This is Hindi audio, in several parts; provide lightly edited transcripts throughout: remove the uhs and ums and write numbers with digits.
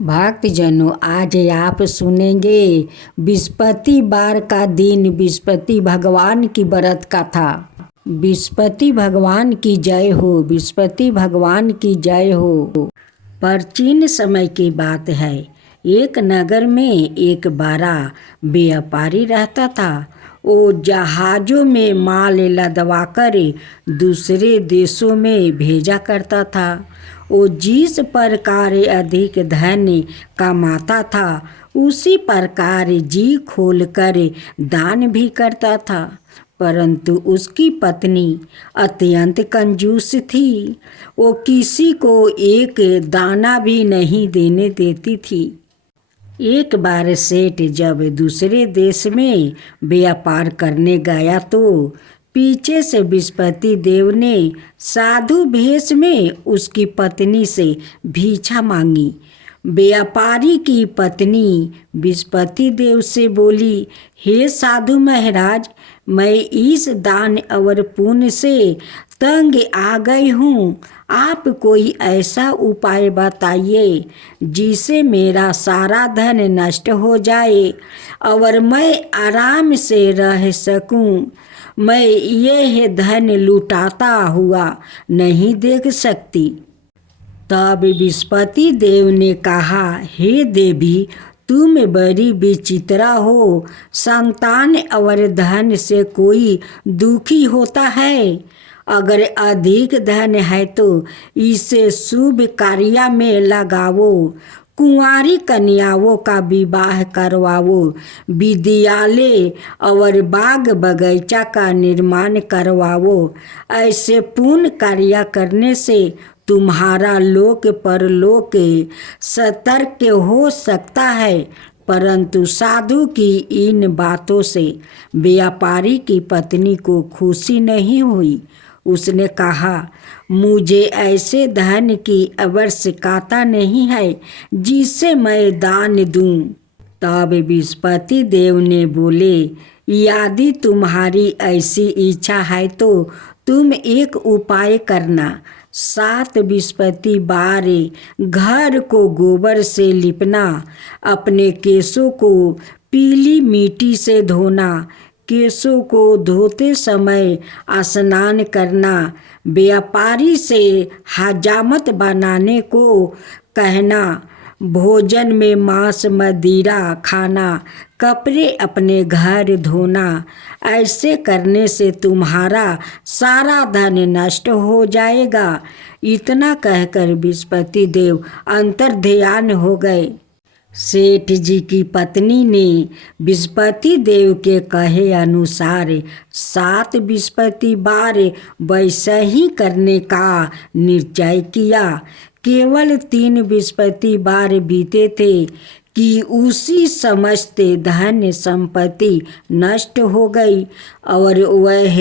भक्तजनों, आज आप सुनेंगे बृहस्पतिवार का दिन, बृहस्पति भगवान की व्रत कथा। बृहस्पति भगवान की जय हो, बृहस्पति भगवान की जय हो। प्राचीन समय की बात है। एक नगर में एक बड़ा व्यापारी रहता था। वो जहाज़ों में माल लदवाकर दूसरे देशों में भेजा करता था। वो जिस प्रकार अधिक धन कमाता था, उसी प्रकार जी खोलकर दान भी करता था। परंतु उसकी पत्नी अत्यंत कंजूस थी। वो किसी को एक दाना भी नहीं देने देती थी। एक बार सेठ जब दूसरे देश में व्यापार करने गया तो पीछे से बृहस्पति देव ने साधु भेष में उसकी पत्नी से भिक्षा मांगी। व्यापारी की पत्नी बृहस्पति देव से बोली, हे साधु महाराज, मैं इस दान और पुण्य से तंग आ गई हूँ। आप कोई ऐसा उपाय बताइए जिससे मेरा सारा धन नष्ट हो जाए और मैं आराम से रह सकूं। मैं यह धन लुटाता हुआ नहीं देख सकती। तब बृहस्पति देव ने कहा, हे देवी, तुम बड़ी विचित्रा हो। संतान और धन से कोई दुखी होता है। अगर अधिक धन है तो इसे शुभ कार्य में लगाओ। कुंवारी कन्याओं का विवाह करवाओ। विद्यालय और बाग बगीचा का निर्माण करवाओ। ऐसे पुण्य कार्य करने से तुम्हारा लोक परलोक सतर्क हो सकता है। परंतु साधु की इन बातों से व्यापारी की पत्नी को खुशी नहीं हुई। उसने कहा, मुझे ऐसे धन की आवश्यकता नहीं है जिसे मैं दान दूं। तब बृहस्पति देव ने बोले, यदि तुम्हारी ऐसी इच्छा है तो तुम एक उपाय करना। 7 बृहस्पतिवार घर को गोबर से लिपना, अपने केशों को पीली मिट्टी से धोना, केशों को धोते समय स्नान करना, व्यापारी से हजामत बनाने को कहना, भोजन में मांस मदिरा खाना, कपड़े अपने घर धोना। ऐसे करने से तुम्हारा सारा धन नष्ट हो जाएगा। इतना कहकर बृहस्पति देव अंतर्ध्यान हो गए। सेठ जी की पत्नी ने बृहस्पति देव के कहे अनुसार 7 बृहस्पतिवार वैसा ही करने का निश्चय किया। केवल 3 बृहस्पतिवार बीते थे कि उसी समस्त धन संपत्ति नष्ट हो गई और वह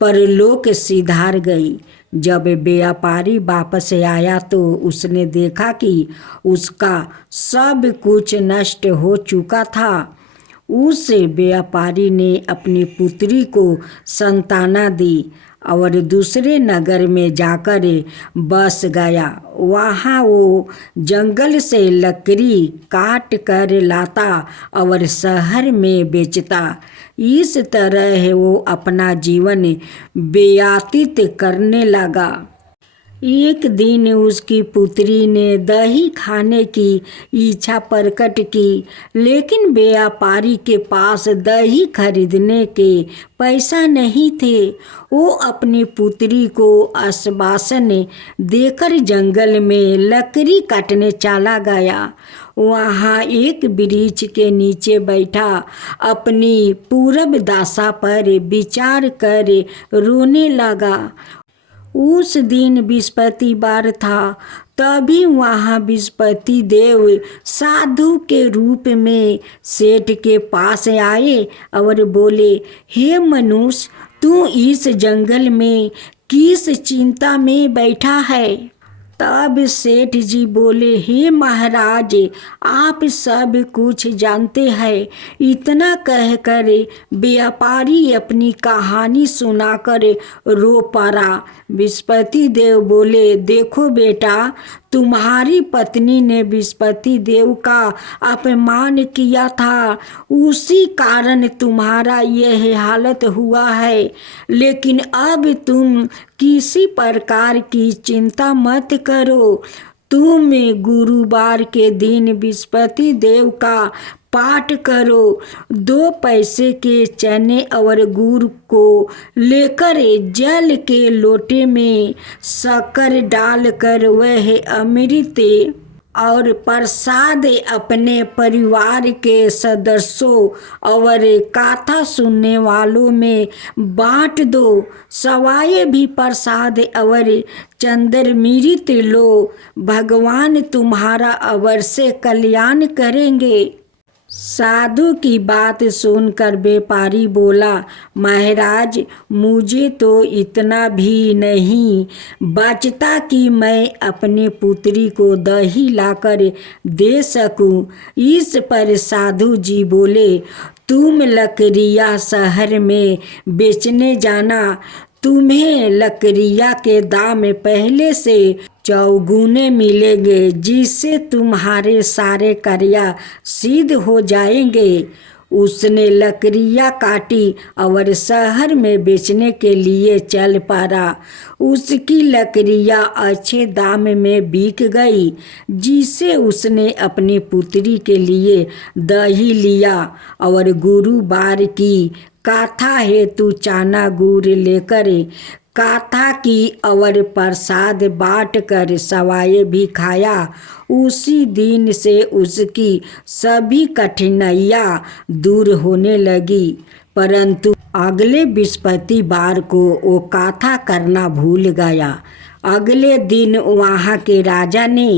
परलोक सिधार गई। जब व्यापारी वापस आया तो उसने देखा कि उसका सब कुछ नष्ट हो चुका था। उस व्यापारी ने अपनी पुत्री को संताना दी और दूसरे नगर में जाकर बस गया। वहाँ वो जंगल से लकड़ी काट कर लाता और शहर में बेचता। इस तरह वो अपना जीवन व्यतीत करने लगा। एक दिन उसकी पुत्री ने दही खाने की इच्छा प्रकट की, लेकिन व्यापारी के पास दही खरीदने के पैसा नहीं थे। वो अपनी पुत्री को आश्वासन देकर जंगल में लकड़ी काटने चला गया। वहाँ एक वृक्ष के नीचे बैठा अपनी पूर्व दशा पर विचार कर रोने लगा। उस दिन बृहस्पतिवार था। तभी वहाँ बृहस्पति देव साधु के रूप में सेठ के पास आए और बोले, हे मनुष्य, तू इस जंगल में किस चिंता में बैठा है? तब सेठ जी बोले, हे महाराज, आप सब कुछ जानते हैं। इतना कहकर व्यापारी अपनी कहानी सुनाकर रो पड़ा। बृहस्पति देव बोले, देखो बेटा, तुम्हारी पत्नी ने बृहस्पति देव का अपमान किया था, उसी कारण तुम्हारा यह हालत हुआ है। लेकिन अब तुम किसी प्रकार की चिंता मत करो। तुम गुरुवार के दिन बृहस्पति देव का पाठ करो। 2 पैसे के चने और गुड़ को लेकर जल के लोटे में शक्कर डालकर वह अमृत और प्रसाद अपने परिवार के सदस्यों और कथा सुनने वालों में बांट दो। सवाए भी प्रसाद और चंद्रमृत लो। भगवान तुम्हारा अवश्य कल्याण करेंगे। साधु की बात सुनकर व्यापारी बोला, महाराज, मुझे तो इतना भी नहीं बचता कि मैं अपनी पुत्री को दही लाकर दे सकूं। इस पर साधु जी बोले, तुम लकड़ियाँ शहर में बेचने जाना। तुम्हें लकड़ियाँ के दाम पहले से चौगुने मिलेंगे, जिससे तुम्हारे सारे कार्य सिद्ध हो जाएंगे। उसने लकड़ियाँ काटी और शहर में बेचने के लिए चल पड़ा। उसकी लकड़ियाँ अच्छे दाम में बिक गई, जिसे उसने अपनी पुत्री के लिए दही लिया और गुरुवार की कथा हेतु चना गुड़ लेकर कथा की और प्रसाद बांट कर सवाए भी खाया। उसी दिन से उसकी सभी कठिनाइयाँ दूर होने लगी। परंतु अगले बृहस्पतिवार को वो कथा करना भूल गया। अगले दिन वहाँ के राजा ने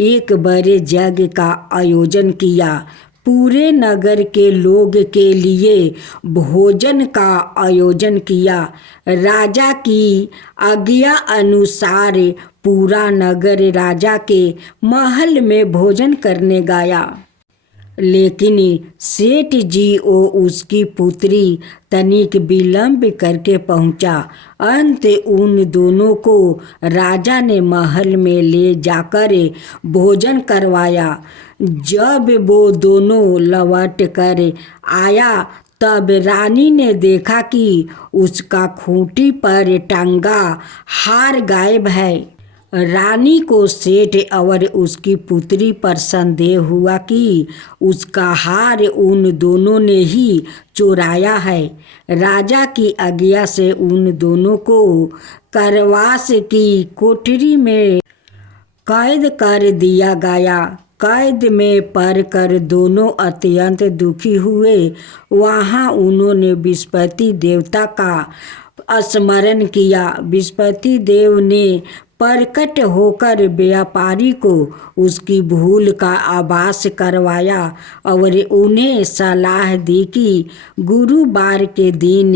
एक बड़े यज्ञ का आयोजन किया। पूरे नगर के लोग के लिए भोजन का आयोजन किया। राजा की आज्ञा अनुसार पूरा नगर राजा के महल में भोजन करने गया। लेकिन सेठ जी और उसकी पुत्री तनिक विलंब करके पहुंचा। अंत उन दोनों को राजा ने महल में ले जाकर भोजन करवाया। जब वो दोनों लौट कर आया तब रानी ने देखा कि उसका खूंटी पर टंगा हार गायब है। रानी को सेठ और उसकी पुत्री पर संदेह हुआ कि उसका हार उन दोनों ने ही चुराया है। राजा की आज्ञा से उन दोनों को कारावास की कोठरी में कैद कर दिया गया। कैद में पड़कर दोनों अत्यंत दुखी हुए। वहाँ उन्होंने बृहस्पति देवता का स्मरण किया। बृहस्पति देव ने प्रकट होकर व्यापारी को उसकी भूल का आभास करवाया और उन्हें सलाह दी कि गुरुवार के दिन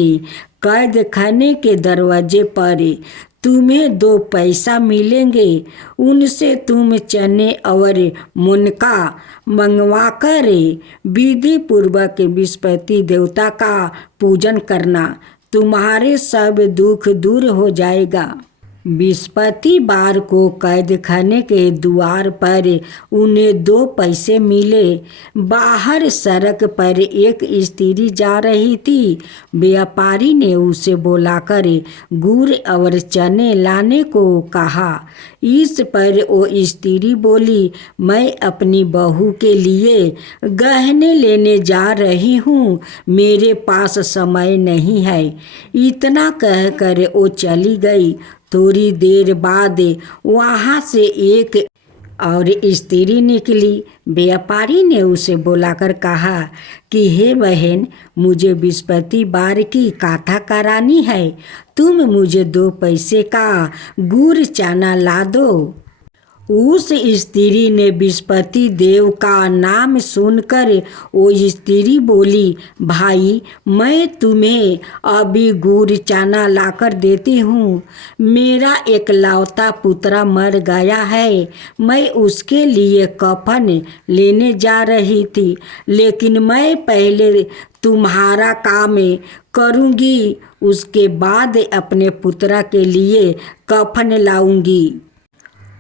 कैद खाने के दरवाजे पर तुम्हें 2 पैसा मिलेंगे। उनसे तुम चने और मुनका मंगवाकर विधि पूर्वक बृहस्पति देवता का पूजन करना। तुम्हारे सब दुख दूर हो जाएगा। बृहस्पतिवार को कैद खाने के द्वार पर उन्हें 2 पैसे मिले। बाहर सड़क पर एक स्त्री जा रही थी। व्यापारी ने उसे बुलाकर गुड़ और चने लाने को कहा। इस पर वो स्त्री बोली, मैं अपनी बहू के लिए गहने लेने जा रही हूँ, मेरे पास समय नहीं है। इतना कहकर वो चली गई। थोड़ी देर बाद वहाँ से एक और स्त्री निकली। व्यापारी ने उसे बुलाकर कहा कि हे बहन, मुझे बृहस्पतिवार की कथा करानी है, तुम मुझे 2 पैसे का गुड़ चना ला दो। उस स्त्री ने बृहस्पति देव का नाम सुनकर वो स्त्री बोली, भाई, मैं तुम्हें अभी गुड़ चना लाकर देती हूँ। मेरा एकलौता पुत्र मर गया है। मैं उसके लिए कफन लेने जा रही थी, लेकिन मैं पहले तुम्हारा काम करूँगी, उसके बाद अपने पुत्र के लिए कफन लाऊंगी।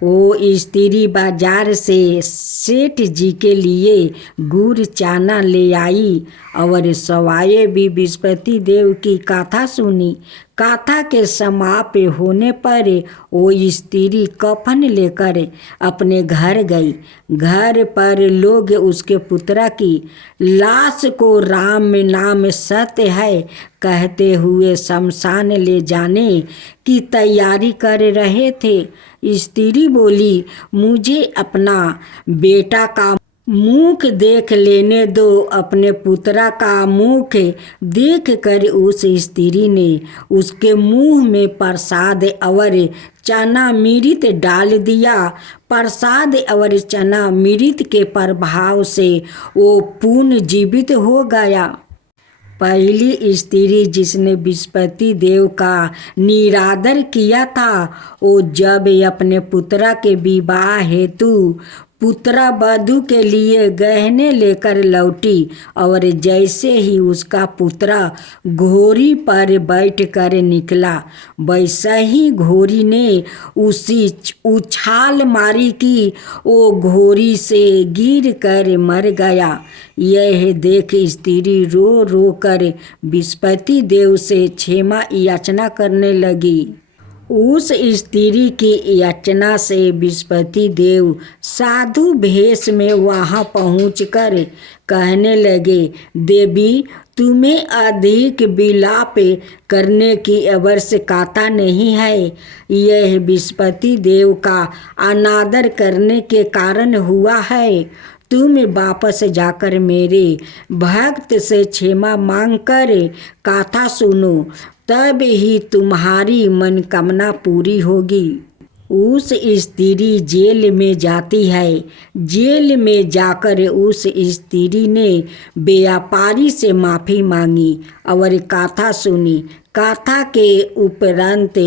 वो स्त्री बाजार से सेठ जी के लिए गुड़ चाना ले आई और सवाए भी बृहस्पति देव की कथा सुनी। कथा के समाप्त होने पर वो स्त्री कफन लेकर अपने घर गई। घर पर लोग उसके पुत्र की लाश को राम नाम सत्य है कहते हुए शमशान ले जाने की तैयारी कर रहे थे। स्त्री बोली, मुझे अपना बेटा का मुख देख लेने दो। अपने पुत्रा का मुख देख कर उस स्त्री ने उसके मुंह में प्रसाद और चना मृत डाल दिया। प्रसाद और चना मृत के प्रभाव से वो पुनर्जीवित हो गया। पहली स्त्री जिसने बृहस्पति देव का निरादर किया था, वो जब अपने पुत्रा के विवाह हेतु पुत्रा वधू के लिए गहने लेकर लौटी और जैसे ही उसका पुत्रा घोड़ी पर बैठ कर निकला, वैसा ही घोड़ी ने उसी उछाल मारी कि वो घोड़ी से गिर कर मर गया। यह देख स्त्री रो रो कर बृहस्पति देव से क्षमा याचना करने लगी। उस स्त्री की याचना से बृहस्पति देव साधु भेष में वहाँ पहुंचकर कहने लगे, देवी, तुम्हें अधिक विलाप करने की आवश्यकता नहीं है। यह बृहस्पति देव का अनादर करने के कारण हुआ है। तुम वापस जाकर मेरे भक्त से क्षमा मांगकर कथा सुनो, तब ही तुम्हारी मनोकामना पूरी होगी। उस स्त्री जेल में जाती है। जेल में जाकर उस स्त्री ने व्यापारी से माफ़ी मांगी और कथा सुनी। कथा के उपरांत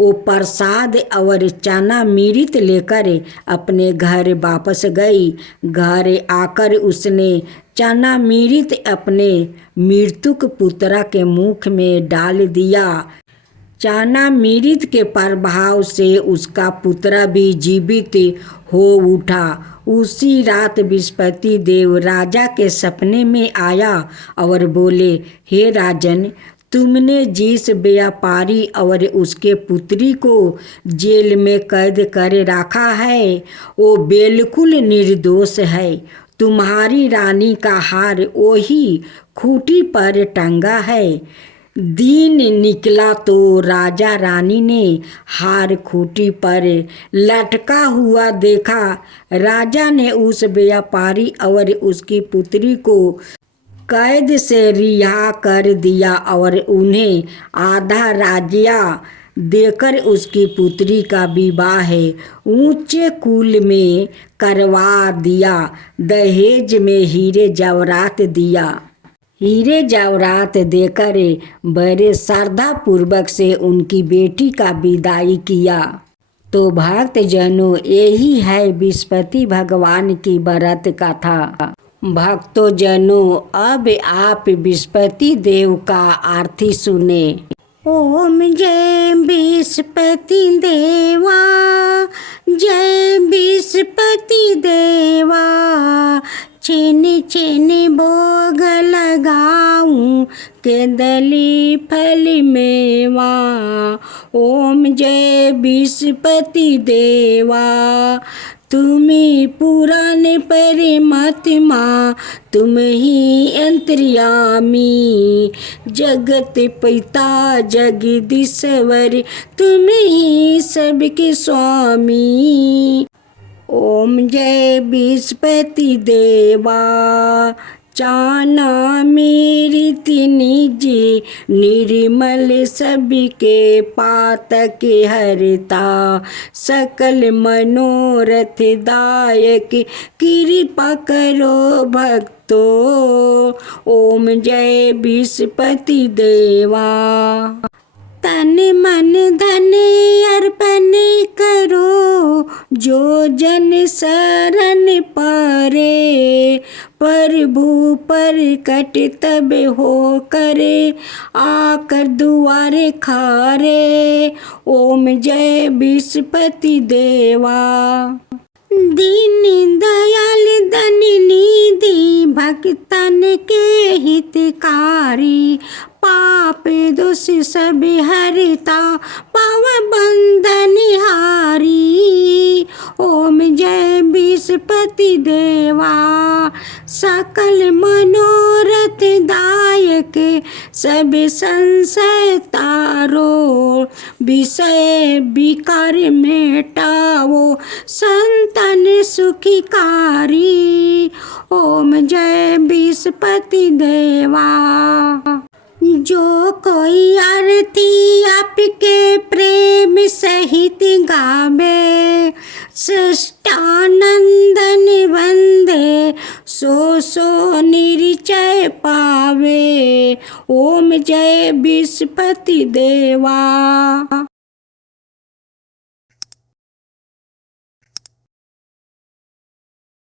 वो प्रसाद और चना मृत लेकर अपने घर वापस गई। घर आकर उसने चना मृत अपने मृतक पुत्रा के मुख में डाल दिया। चना मृत के प्रभाव से उसका पुत्र भी जीवित हो उठा। उसी रात बृहस्पति देव राजा के सपने में आया और बोले, हे राजन, तुमने जिस व्यापारी और उसके पुत्री को जेल में कैद कर रखा है, वो बिल्कुल निर्दोष है। तुम्हारी रानी का हार वही खूंटी पर टंगा है। दिन निकला तो राजा रानी ने हार खूंटी पर लटका हुआ देखा। राजा ने उस व्यापारी और उसकी पुत्री को कैद से रिहा कर दिया और उन्हें आधा राज्य देकर उसकी पुत्री का विवाह ऊंचे कुल में करवा दिया। दहेज में हीरे जवाहरात दिया। हीरे जवाहरात देकर बड़े श्रद्धा पूर्वक से उनकी बेटी का विदाई किया। तो भक्त जनों, यही है बृहस्पति भगवान की व्रत कथा। भक्तों जनों, अब आप बृहस्पति देव का आरती सुने। ओम जय बृहस्पति देवा, जय बृहस्पति देवा, छेने छेने भोग लगाऊं केदली फल मेवा। ओम जय बृहस्पति देवा, तुम्हें पुराण परमात्मा, तुम ही अंतर्यामी, जगत पिता जगदीश्वर, तुम ही सबके स्वामी। ओम जय बृहस्पति देवा, चाना मेरी निजी निर्मल सबके पातक हरता, सकल मनोरथ दायक कृपा करो भक्तो। ओम जय बृहस्पति देवा। तन मन धन अर्पण करो, जो जन शरण पारे, प्रभु पर कट तब हो करे, आकर दुआरे खारे। ओम जय विस्पति देवा। दीन दयाल दन निधि भक्तन के हितकारी, पाप दोष सब हरता पाव बंधन हारी। ओम जय विस्पति देवा। सकल मनोरथ दायक सब संशय तारो, विषय विकार मेटाओ संतन सुखिकारी। ओम जय विस्पति देवा। जो कोई आरती आपके प्रेम सहित गावे, सृष्टानंदन वंदे सो सो निश्चय पावे। ओम जय विस्पति देवा।